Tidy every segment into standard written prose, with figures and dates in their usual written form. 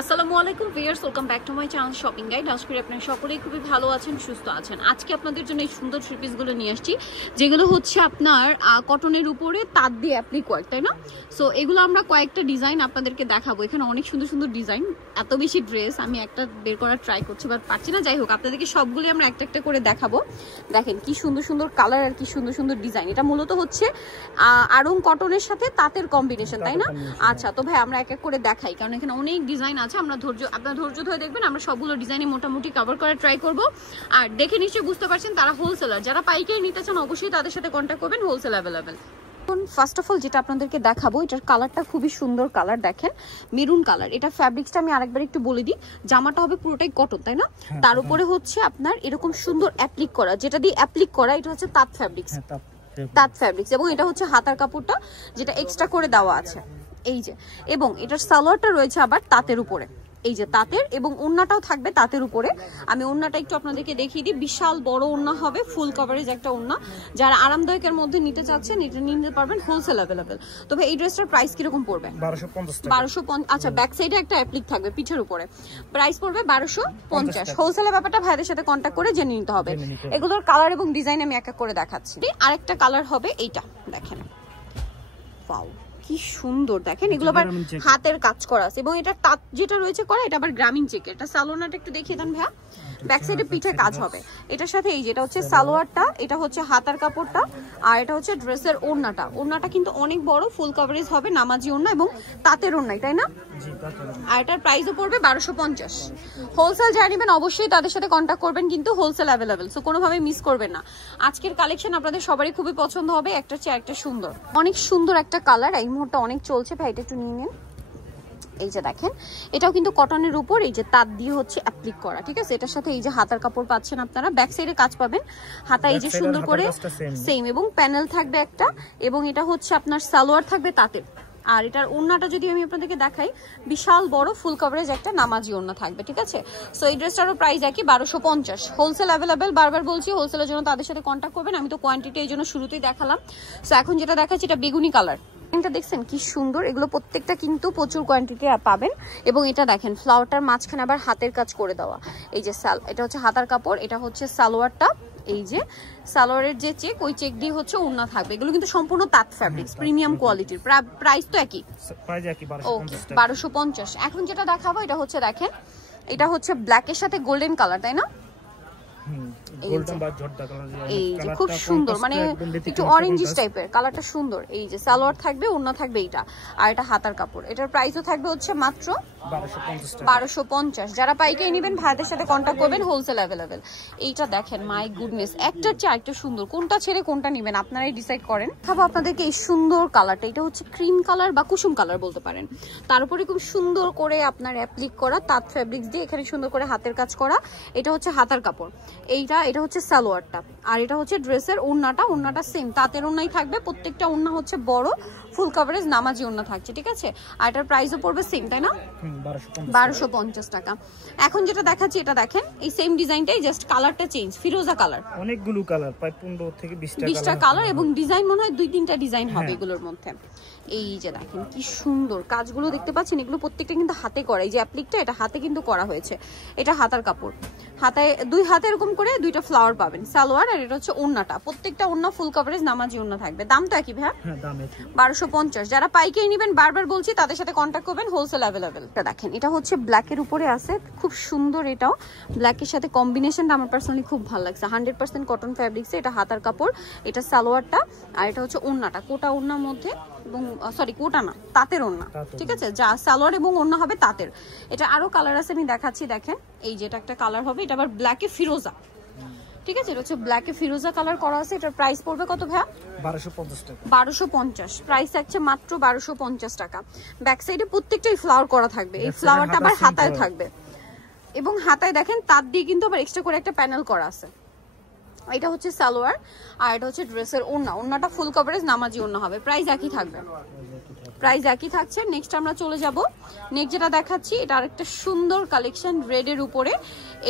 আসসালামু আলাইকুম viewers, welcome back to my channel shopping guide. আশা করি আপনারা সকলেই খুবই ভালো আছেন, সুস্থ আছেন। আজকে আপনাদের জন্য এই সুন্দর থ্রি পিসগুলো নিয়ে আসছি, যেগুলো হচ্ছে আপনার কটনের উপরে তাঁত দিয়ে অ্যাপ্লিক ওয়ার্ক, তাই না? সো এগুলো আমরা কয়েকটা ডিজাইন আপনাদেরকে দেখাবো। এখানে অনেক সুন্দর সুন্দর ডিজাইন, এত বেশি ড্রেস আমি একটা বের করার ট্রাই করছি বাট পারছি না। যাই হোক, আপনাদেরকে সবগুলি আমরা একটা একটা করে দেখাবো। দেখেন কি সুন্দর সুন্দর কালার আর কি সুন্দর সুন্দর ডিজাইন। এটা মূলত হচ্ছে আড়ং কটনের সাথে তাঁতের কম্বিনেশন, তাই না? আচ্ছা, তো ভাই আমরা এক এক করে দেখাই, কারণ এখানে অনেক ডিজাইন আছে। আমরা আপনারা ধৈর্য ধরে দেখবেন, আমরা সবগুলো ডিজাইনে মোটামুটি কভার করার ট্রাই করব। আর দেখে নিশ্চয়ই বুঝতে পারছেন তারা হোলসেলার, যারা পাইকারি নিতে চান অবশ্যই তাদের সাথে কন্ট্যাক্ট করবেন, wholesale available. First of all যেটা আপনাদেরকে দেখাবো, এটার কালারটা খুবই সুন্দর কালার, দেখেন মেরুন কালার। এটা ফ্যাব্রিক্সটা আমি আরেকবার একটু বলে দিই, জামাটা হবে পুরোটাই কটন, তাই না? তার উপরে হচ্ছে আপনার এরকম সুন্দর অ্যাপ্লিক করা, যেটা দিয়ে অ্যাপ্লিক করা, এটা হচ্ছে তাঁত ফ্যাব্রিক্স, তাঁত ফ্যাব্রিক্স। এবং এটা হচ্ছে হাতার কাপড়টা যেটা এক্সট্রা করে দেওয়া আছে, এই যে। এবং এটার সালোয়ারটা রয়েছে আবার তাঁতের উপরে, এই যে তাঁতের, এবং ওড়নাটাও থাকবে তাঁতের উপরে। আমি ওড়নাটা একটু আপনাদেরকে দেখিয়ে দিই, বিশাল বড় ওড়না হবে, ফুল কভারেজ একটা ওড়না। যারা আরামদায়কের মধ্যে নিতে চাচ্ছেন এটা নিতে পারবেন, হোলসেল অ্যাভেলেবেল। তবে এই ড্রেসটার প্রাইস কিরকম পড়বে? 1250। আচ্ছা, ব্যাক সাইডে একটা অ্যাপ্লিক থাকবে পিঠের উপরে, প্রাইস পড়বে 1250। হোলসেলের ব্যাপারটা ভাইদের সাথে কন্ট্যাক্ট করে জেনে নিতে হবে। এগুলোর কালার এবং ডিজাইন আমি এক এক করে দেখাচ্ছি। আরেকটা কালার হবে এইটা, দেখেন ওয়াও কি সুন্দর, দেখেন এগুলো আবার হাতের কাজ করা আছে। এবং এটা তাঁত যেটা রয়েছে করা, এটা আবার গ্রামীণ চেক। এটা সালোয়ারটা একটু দেখিয়ে দেন ভাইয়া, ব্যাক সাইডে পিঠে কাজ হবে এটার সাথে। এই যেটা হচ্ছে সালোয়ারটা, এটা হচ্ছে হাতার কাপড়টা, আর এটা হচ্ছে ড্রেসের ওড়নাটা। ওড়নাটা কিন্তু অনেক বড়, ফুল কভারেজ হবে, নামাজি ওড়না এবং তাঁতের ওড়নাই, তাই না? আর এটার প্রাইসও পড়বে 1250। হোলসেল যারা নেবেন অবশ্যই তাদের সাথে কন্ট্যাক্ট করবেন, কিন্তু হোলসেল অ্যাভেলেবেল, সো কোনোভাবে মিস করবেন না। আজকের কালেকশন আপনাদের সবারই খুবই পছন্দ হবে, একটা চেয়ে একটা সুন্দর, অনেক সুন্দর একটা কালার। এই মুহূর্তে অনেক চলছে, ভাই এটা একটু নিয়ে নেন। এই যে দেখেন, এটাও কিন্তু কটনের উপর এই যে তাঁত দিয়ে হচ্ছে অ্যাপ্লিক করা, ঠিক আছে? এটার সাথে এই যে হাতার কাপড় পাচ্ছেন আপনারা, ব্যাক সাইডে কাজ পাবেন, হাতা এই যে সুন্দর করে সেম, এবং প্যানেল থাকবে একটা। এবং এটা হচ্ছে আপনার সালোয়ার থাকবে তাঁতের। আর এটার ওড়নাটা যদি আমি আপনাদেরকে দেখাই, বিশাল বড় ফুল কভারেজ একটা নামাজি ওড়না থাকবে, ঠিক আছে? সো এই ড্রেসটারও প্রাইস একই, 1250। হোলসেল অ্যাভেলেবেল, বারবার বলছি হোলসেলের জন্য তাদের সাথে কন্ট্যাক্ট করবেন। আমি তো কোয়ান্টিটি এই জন্য শুরুতেই দেখালাম। সো এখন যেটা দেখাচ্ছি, এটা বেগুনি কালার। এটা দেখছেন কি সুন্দর, এগুলো প্রত্যেকটা কিন্তু প্রচুর কোয়ান্টিটি পাবেন। এবং এটা দেখেন ফ্লাওয়ারটার মাঝখানে আবার হাতের কাজ করে দেওয়া, এই যে এটা হচ্ছে হাতার কাপড়, এটা হচ্ছে সালোয়ারটা, এই যে সালোয়ারের যে চেক, ওই চেক দিয়ে হচ্ছে ওড়না থাকবে। এগুলো কিন্তু সম্পূর্ণ তাঁত ফ্যাব্রিক্স, প্রিমিয়াম কোয়ালিটির। প্রাইস তো একই, 1250। এখন যেটা দেখাবো, এটা হচ্ছে দেখেন, এটা হচ্ছে ব্ল্যাকের সাথে গোল্ডেন কালার, তাই না? এই যে খুব সুন্দর, মানে একটু অরেঞ্জিশ টাইপের কালারটা, সুন্দর। এই যে সালোয়ার থাকবে, ওড়না থাকবে এইটা, আর এটা হাতার কাপড়। এটার প্রাইসও থাকবে হচ্ছে মাত্র 1250। যারা পাইকারি নেবেন ভাইদের সাথে কন্ট্যাক্ট করবেন, হোলসেল অ্যাভেলেবেল। এইটা দেখেন, মাই গুডনেস, একটার চেয়ে আরেকটা সুন্দর। কোনটা ছেড়ে কোনটা নেবেন আপনারাই ডিসাইড করেন। খাবো আপনাদেরকে এই সুন্দর কালারটা, এটা হচ্ছে ক্রিম কালার বা কুসুম কালার বলতে পারেন। তার উপরে খুব সুন্দর করে আপনার অ্যাপ্লিক করা তাঁত ফ্যাব্রিক্স দিয়ে, এখানে সুন্দর করে হাতের কাজ করা। এটা হচ্ছে হাতার কাপড়, এটা হচ্ছে সালোয়ারটা, আর এটা হচ্ছে ড্রেসের ওড়নাটা। ওড়নাটা সেম তাঁতের ওড়নাই থাকবে, প্রত্যেকটা ওড়না হচ্ছে বড় ফুল কভারেজ নামাজি ওড়না থাকছে, ঠিক আছে? আর এটার প্রাইসও পড়বে সেম, তাই না? 1250 টাকা। এখন যেটা দেখাচ্ছি, এটা দেখেন এই সেম ডিজাইনটাই, জাস্ট কালারটা চেঞ্জ, ফিরোজা কালার। অনেকগুলো কালার, প্রায় 15 থেকে 20টা কালার, এবং ডিজাইন মনে হয় 2-3টা ডিজাইন হবে এগুলোর মধ্যে। এই যে দেখেন কি সুন্দর কাজগুলো দেখতে পাচ্ছেন, এগুলো প্রত্যেকটা কিন্তু হাতে করা। এই যে অ্যাপ্লিকটা, এটা হাতে কিন্তু করা হয়েছে। এটা হাতার কাপড়, হাতায় দুই হাতে এরকম করে দুইটা ফ্লাওয়ার পাবেন, সালোয়ার। আর এটা হচ্ছে ওড়নাটা, প্রত্যেকটা ওড়না ফুল কভারেজ নামাজি ওড়না থাকবে। দামটা কি ভাই? 1250। যারা পাইকারি নেবেন, বারবার বলছি তাদের সাথে কন্ট্যাক্ট করবেন, হোলসেল অ্যাভেলেবেল। এটা দেখেন, এটা হচ্ছে ব্ল্যাকের উপরে আছে, খুব সুন্দর। এটাও ব্ল্যাকের সাথে কম্বিনেশনটা আমার পার্সোনালি খুব ভালো লাগছে। 100% কটন ফ্যাব্রিক্সে এটা হাতার কাপড়, এটা সালোয়ারটা, আর এটা হচ্ছে ওড়নাটা, কোটা ওড়নার মধ্যে, এবং সরি কোটা না, তাঁতের ওড়না, ঠিক আছে? যা সালোয়ার এবং ওড়না হবে তাঁতের। এটা আরো কালার আছে, আমি দেখাচ্ছি। দেখেন এই যেটা একটা কালার হবে, এটা আবার ব্ল্যাকে ফিরোজা, ঠিক আছে? এটা হচ্ছে ব্ল্যাকে ফিরোজা কালার করা আছে। এটার প্রাইস পড়বে কত ভাইয়া? 1250 টাকা। 1250 প্রাইস আছে, মাত্র 1250 টাকা। ব্যাক সাইডে প্রত্যেকটাই ফ্লাওয়ার করা থাকবে, এই ফ্লাওয়ারটা আবার হাতায় থাকবে, এবং হাতায় দেখেন তাঁত দিয়ে কিন্তু আবার এক্সট্রা করে একটা প্যানেল করা আছে। এটা হচ্ছে সালোয়ার, আর এটা হচ্ছে ড্রেসের ওড়না। ওড়নাটা ফুল কভারেজ নামাজি ওড়না হবে, প্রাইস একই থাকবে, প্রাইস একই থাকছে। নেক্সট আমরা চলে যাব, নেক্সট যেটা দেখাচ্ছি, এটা আরেকটা সুন্দর কালেকশন রেডের উপরে।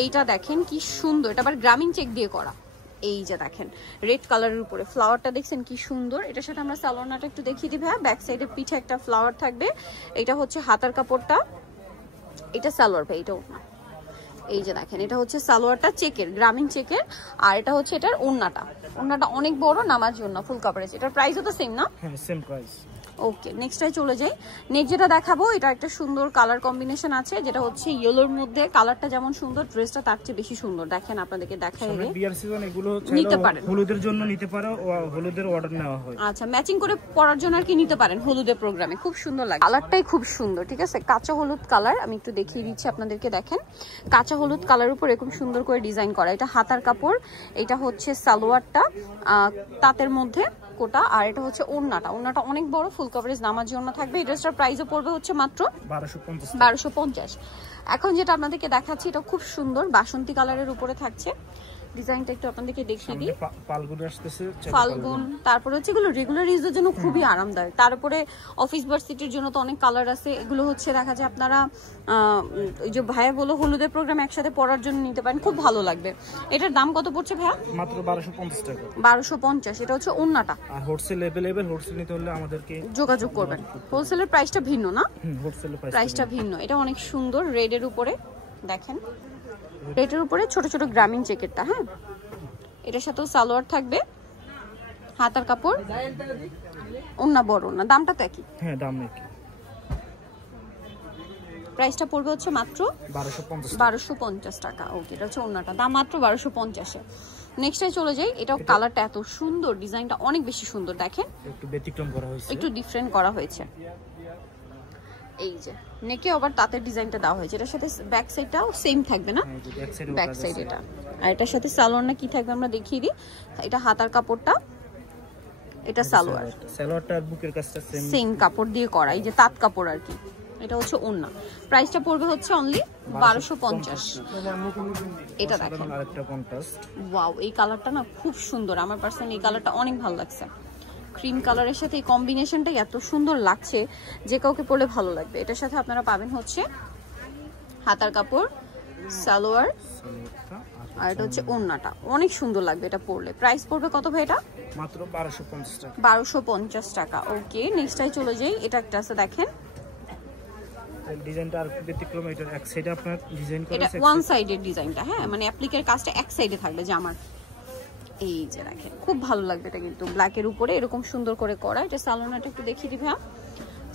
এইটা দেখেন কি সুন্দর, এটা আবার গ্রামীণ চেক দিয়ে করা। এই যে দেখেন রেড কালারের উপরে ফ্লাওয়ারটা দেখছেন কি সুন্দর। এটার সাথে আমরা সালোয়ারটা একটু দেখিয়ে দিই ভাইয়া। ব্যাক সাইডে পিঠে একটা ফ্লাওয়ার থাকবে। এটা হচ্ছে হাতার কাপড়টা, এটা সালোয়ার ভাই, এটা ওড়না। এই যে দেখেন এটা হচ্ছে সালোয়ারটা চেকের, গ্রামীণ চেকের, আর এটা হচ্ছে এটার ওড়নাটা। ওড়নাটা অনেক বড়, নামার জন্য ফুল কভারেজ। এটার প্রাইসও তো সেম না? হ্যাঁ সেম প্রাইস। ওকে, নেক্সটটাই চলে যাই। নেক্সট যেটা দেখাবো, এটা একটা সুন্দর কালার কম্বিনেশন আছে, যেটা হচ্ছে ইয়েলোর মধ্যে। কালারটা যেমন সুন্দর, ড্রেসটা তার চেয়ে বেশি সুন্দর। দেখেন আপনাদেরকে দেখাই রে, বিয়ার সিজন এগুলো নিতে পারেন, হলুদের জন্য নিতে পারো, হলুদের অর্ডার নেওয়া হয়। আচ্ছা, ম্যাচিং করে পরার জন্য আর কি নিতে পারেন হলুদের প্রোগ্রামে, খুব সুন্দর লাগে। কালারটাই খুব সুন্দর, ঠিক আছে, কাঁচা হলুদ কালার। আমি একটু দেখিয়ে দিচ্ছি আপনাদেরকে, দেখেন কাঁচা হলুদ কালার উপর এরকম সুন্দর করে ডিজাইন করা। এটা হাতার কাপড়, এটা হচ্ছে সালোয়ারটা তাঁতের মধ্যে কোটা, আর এটা হচ্ছে ওড়নাটা। ওড়নাটা অনেক বড়, ফুল কভারেজ নামার জন্য থাকবে। এই ড্রেসটার প্রাইসও পড়বে হচ্ছে মাত্র 1250। এখন যেটা আপনাদেরকে দেখাচ্ছি, এটা খুব সুন্দর বাসন্তী কালারের উপরে থাকছে। ডিজাইনটা একটু আপনাদেরকে দেখিয়ে দিই। ফাল্গুন আসতেছে, ফাল্গুন, তারপরে হচ্ছে এগুলো রেগুলার ইউজের জন্য খুবই আরামদায়ক। তারপরে অফিস ভার্সিটির জন্য তো অনেক কালার আছে। এগুলো হচ্ছে দেখা যায় আপনারা ওই যে ভাইয়া বলো হলুদের প্রোগ্রাম একসাথে পরার জন্য নিতে পারেন, খুব ভালো লাগবে। এটার দাম কত পড়ছে ভাইয়া? মাত্র 1250 টাকা। 1250। এটা হচ্ছে ওড়নাটা। আর হোলসেল अवेलेबल, হোলসেল নিতে হলে আমাদেরকে যোগাযোগ করবেন। হোলসেলের প্রাইসটা ভিন্ন না? হোলসেলের প্রাইসটা ভিন্ন। এটা অনেক সুন্দর, রেডের উপরে দেখেন, রেডের উপরে ছোট ছোট গ্রামীণ জ্যাকেটটা। হ্যাঁ, এটার সাথেও সালোয়ার থাকবে, হাতার কাপড়, ওড়না বড় না। দামটা তো একই? হ্যাঁ দাম একই। প্রাইসটা পড়বে হচ্ছে মাত্র 1250 টাকা। ওকে, এটা হচ্ছে ওড়নাটা, দাম মাত্র 1250-এ। নেক্সটে চলে যাই। এটাও কালারটা এত সুন্দর, ডিজাইনটা অনেক বেশি সুন্দর। দেখেন একটু ব্যতিক্রম করা হয়েছে, একটু ডিফারেন্ট করা হয়েছে। এই যে নেকে আবার তাঁতের ডিজাইনটা দেওয়া হয়েছে। এটার সাথে ব্যাক সাইডটাও সেম থাকবে না? ব্যাক সাইড এটা, আর এটার সাথে সালোয়ার না কি থাকবে আমরা দেখিয়ে দিই। এটা হাতার কাপড়টা, এটা সালোয়ার। সালোয়ারটা আর বুকের কাজটা সেম কাপড় দিয়ে করা, এই যে তাঁত কাপড় আর কি। এটা হচ্ছে ওড়না। প্রাইসটা পড়বে হচ্ছে অনলি 1250। এটা দেখেন আরেকটা কন্ট্রাস্ট। ওয়াও, এই কালারটা না খুব সুন্দর। আমার পার্সোনালি এই কালারটা অনেক ভালো লাগছে। ক্রিম কালারের সাথে এই কম্বিনেশনটা এত সুন্দর লাগছে যে কাউকে পরলে ভালো লাগবে। এটার সাথে আপনারা পাবেন হচ্ছে হাতার কাপড়, সালোয়ার, আর এটা হচ্ছে ওড়নাটা। অনেক সুন্দর লাগবে এটা পরলে। প্রাইস পড়বে কত ভাই? এটা মাত্র 1250 টাকা। 1250 টাকা। ওকে, নেক্সটটাই চলে যাই। এটা একটা আছে দেখেন, ডিজাইনটা আর ব্যতিক্রম। এটা এক সাইডে আপনার ডিজাইন করা এটা আছে, ওয়ান সাইডের ডিজাইনটা। হ্যাঁ, মানে অ্যাপ্লিকের কাজটা এক সাইডে থাকবে জামার। এই যে দেখেন খুব ভালো লাগবে এটা, কিন্তু ব্ল্যাকের উপরে এরকম সুন্দর করে করা। এটা সালোয়ারটা একটু দেখিয়ে দিবে। হ্যাঁ,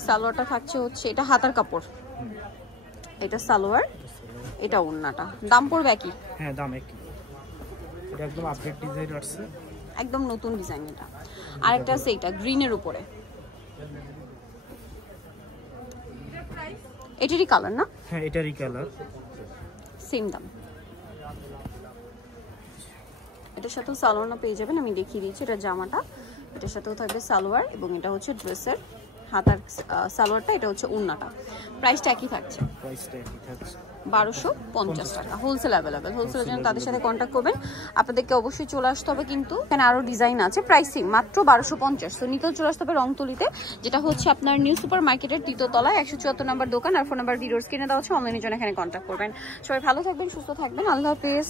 সালোয়ারটা থাকছে হচ্ছে, এটা হাতার কাপড়, এটা সালোয়ার, এটা ওড়নাটা। দাম পড়বে একই? হ্যাঁ দাম একই। এটা একদম আপডেট ডিজাইন আসছে, একদম নতুন ডিজাইন। এটা আরেকটা আছে, এটা গ্রিনের উপরে। এটারই কালার না? হ্যাঁ এটারই কালার, সেম দাম। এটার সাথেও সালোয়ার না পেয়ে যাবেন, আমি দেখিয়ে দিচ্ছি। এটা জামাটা, এটার সাথেও থাকবে সালোয়ার, এবং এটা হচ্ছে ড্রেসের হাতার সালোয়ারটা, এটা হচ্ছে ওড়নাটা। প্রাইসটা একই থাকছে, প্রাইসটা একই থাকছে 1250 টাকা। Wholesale available. হোলসেলের জন্য তাদের সাথে কন্ট্যাক্ট করবেন। আপনাদেরকে অবশ্যই চলে আসতে হবে, কিন্তু এখানে আরো ডিজাইন আছে। প্রাইসিং মাত্র 1250। তো নিতেও চলে আসতে হবে রংতুলিতে, যেটা হচ্ছে আপনার নিউ সুপার মার্কেটের 3য় তলায় 174 নম্বর দোকান। আর ফোন নাম্বার ভিডিওর স্ক্রিনে দেওয়া আছে, অনলাইনের জন্য এখানে কন্ট্যাক্ট করবেন। সবাই ভালো থাকবেন, সুস্থ থাকবেন, আল্লাহ হাফেজ।